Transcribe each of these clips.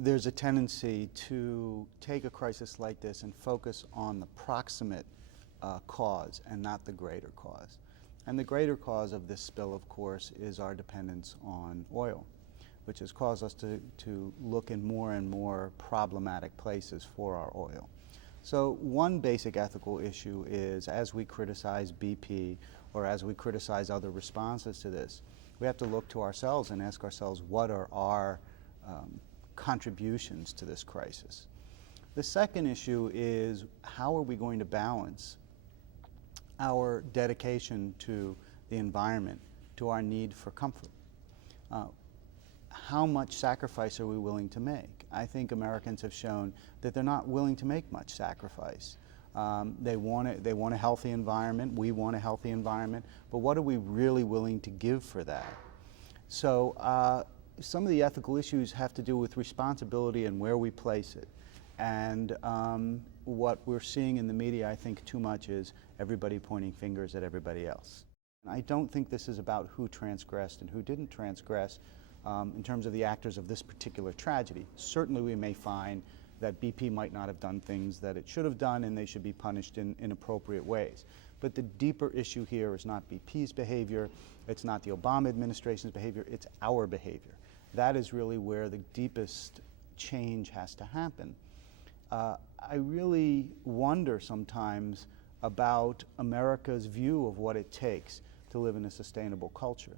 there's a tendency to take a crisis like this and focus on the proximate cause and not the greater cause. And the greater cause of this spill, of course, is our dependence on oil, which has caused us to look in more and more problematic places for our oil. So one basic ethical issue is, as we criticize BP or as we criticize other responses to this, we have to look to ourselves and ask ourselves, what are our contributions to this crisis? The second issue is, how are we going to balance our dedication to the environment, to our need for comfort? How much sacrifice are we willing to make? I think Americans have shown that they're not willing to make much sacrifice. They want a healthy environment, we want a healthy environment, but what are we really willing to give for that? So some of the ethical issues have to do with responsibility and where we place it. And what we're seeing in the media, I think, too much is everybody pointing fingers at everybody else. And I don't think this is about who transgressed and who didn't transgress in terms of the actors of this particular tragedy. Certainly we may find that BP might not have done things that it should have done, and they should be punished in appropriate ways. But the deeper issue here is not BP's behavior, it's not the Obama administration's behavior, it's our behavior. That is really where the deepest change has to happen. I really wonder sometimes about America's view of what it takes to live in a sustainable culture.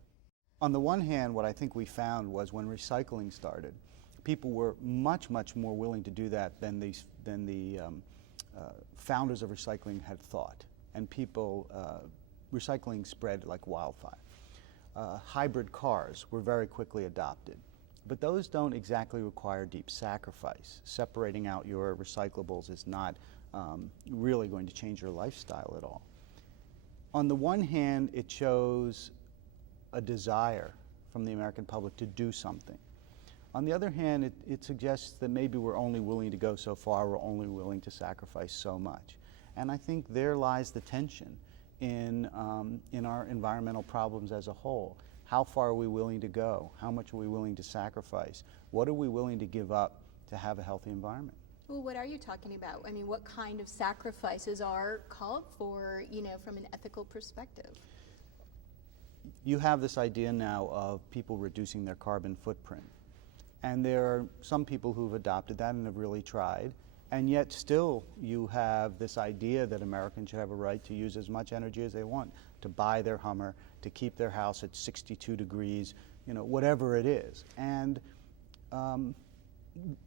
On the one hand, what I think we found was when recycling started, people were much, much more willing to do that than the founders of recycling had thought. And recycling spread like wildfire. Hybrid cars were very quickly adopted. But those don't exactly require deep sacrifice. Separating out your recyclables is not really going to change your lifestyle at all. On the one hand, it shows a desire from the American public to do something. On the other hand, it suggests that maybe we're only willing to go so far, we're only willing to sacrifice so much. And I think there lies the tension in our environmental problems as a whole. How far are we willing to go? How much are we willing to sacrifice? What are we willing to give up to have a healthy environment? Well, what are you talking about? I mean, what kind of sacrifices are called for, from an ethical perspective? You have this idea now of people reducing their carbon footprint. And there are some people who've adopted that and have really tried. And yet still you have this idea that Americans should have a right to use as much energy as they want, to buy their Hummer, to keep their house at 62 degrees, whatever it is. And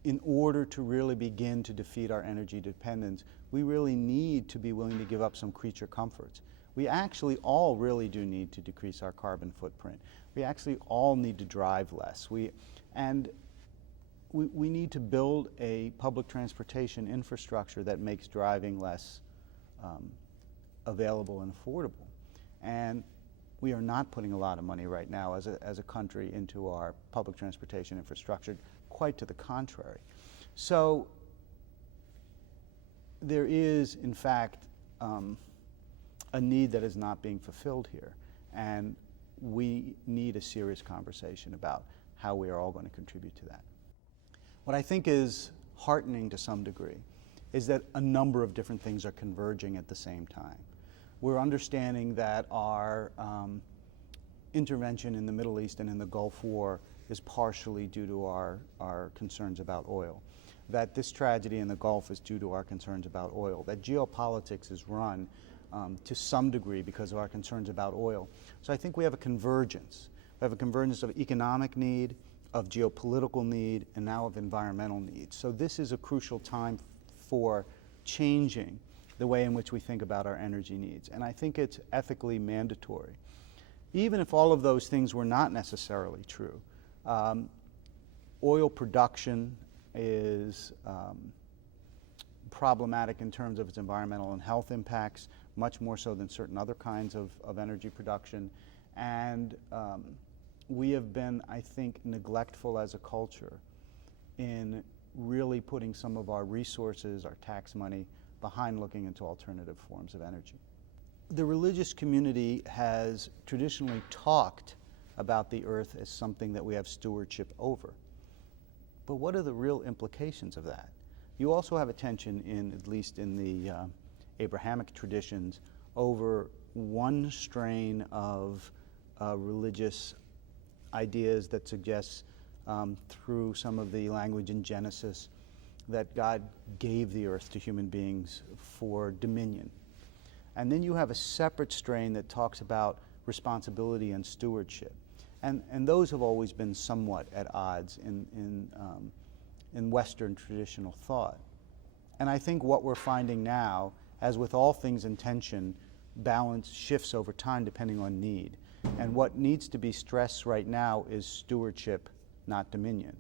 in order to really begin to defeat our energy dependence, we really need to be willing to give up some creature comforts. We actually all really do need to decrease our carbon footprint. We actually all need to drive less. We need to build a public transportation infrastructure that makes driving less available and affordable. And we are not putting a lot of money right now as a country into our public transportation infrastructure, quite to the contrary. So there is, in fact, a need that is not being fulfilled here. And we need a serious conversation about how we are all going to contribute to that. What I think is heartening to some degree is that a number of different things are converging at the same time. We're understanding that our intervention in the Middle East and in the Gulf War is partially due to our concerns about oil, that this tragedy in the Gulf is due to our concerns about oil, that geopolitics is run to some degree because of our concerns about oil. So I think we have a convergence. We have a convergence of economic need, of geopolitical need, and now of environmental needs. So this is a crucial time for changing the way in which we think about our energy needs. And I think it's ethically mandatory. Even if all of those things were not necessarily true, oil production is problematic in terms of its environmental and health impacts, much more so than certain other kinds of energy production. And we have been, I think, neglectful as a culture in really putting some of our resources, our tax money, behind looking into alternative forms of energy. The religious community has traditionally talked about the earth as something that we have stewardship over. But what are the real implications of that? You also have a tension in, at least in the Abrahamic traditions, over one strain of religious ideas that suggests through some of the language in Genesis that God gave the earth to human beings for dominion. And then you have a separate strain that talks about responsibility and stewardship. And those have always been somewhat at odds in Western traditional thought. And I think what we're finding now, as with all things in tension, balance shifts over time depending on need. And what needs to be stressed right now is stewardship, not dominion.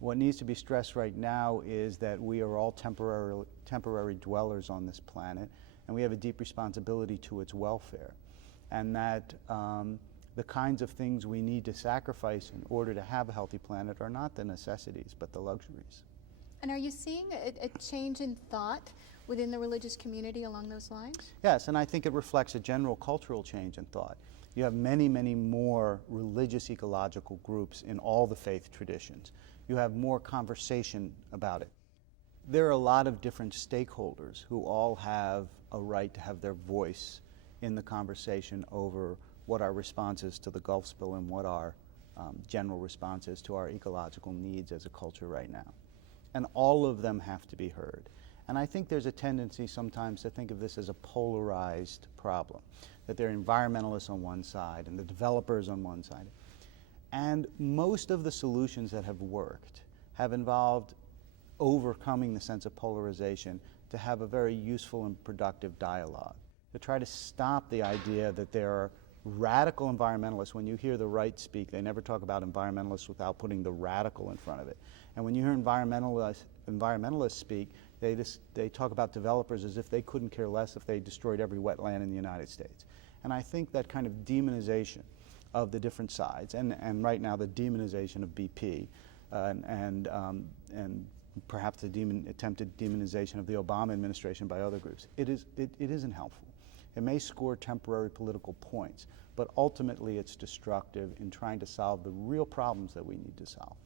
What needs to be stressed right now is that we are all temporary dwellers on this planet, and we have a deep responsibility to its welfare. And that the kinds of things we need to sacrifice in order to have a healthy planet are not the necessities, but the luxuries. And are you seeing a change in thought within the religious community along those lines? Yes, and I think it reflects a general cultural change in thought. You have many, many more religious ecological groups in all the faith traditions. You have more conversation about it. There are a lot of different stakeholders who all have a right to have their voice in the conversation over what our response is to the Gulf spill and what our general response is to our ecological needs as a culture right now. And all of them have to be heard. And I think there's a tendency sometimes to think of this as a polarized problem, that there are environmentalists on one side and the developers on one side. And most of the solutions that have worked have involved overcoming the sense of polarization to have a very useful and productive dialogue, to try to stop the idea that there are radical environmentalists. When you hear the right speak, they never talk about environmentalists without putting the radical in front of it. And when you hear environmentalists speak, they talk about developers as if they couldn't care less if they destroyed every wetland in the United States. And I think that kind of demonization of the different sides, and right now the demonization of BP, and perhaps the attempted demonization of the Obama administration by other groups, it isn't helpful. It may score temporary political points, but ultimately it's destructive in trying to solve the real problems that we need to solve.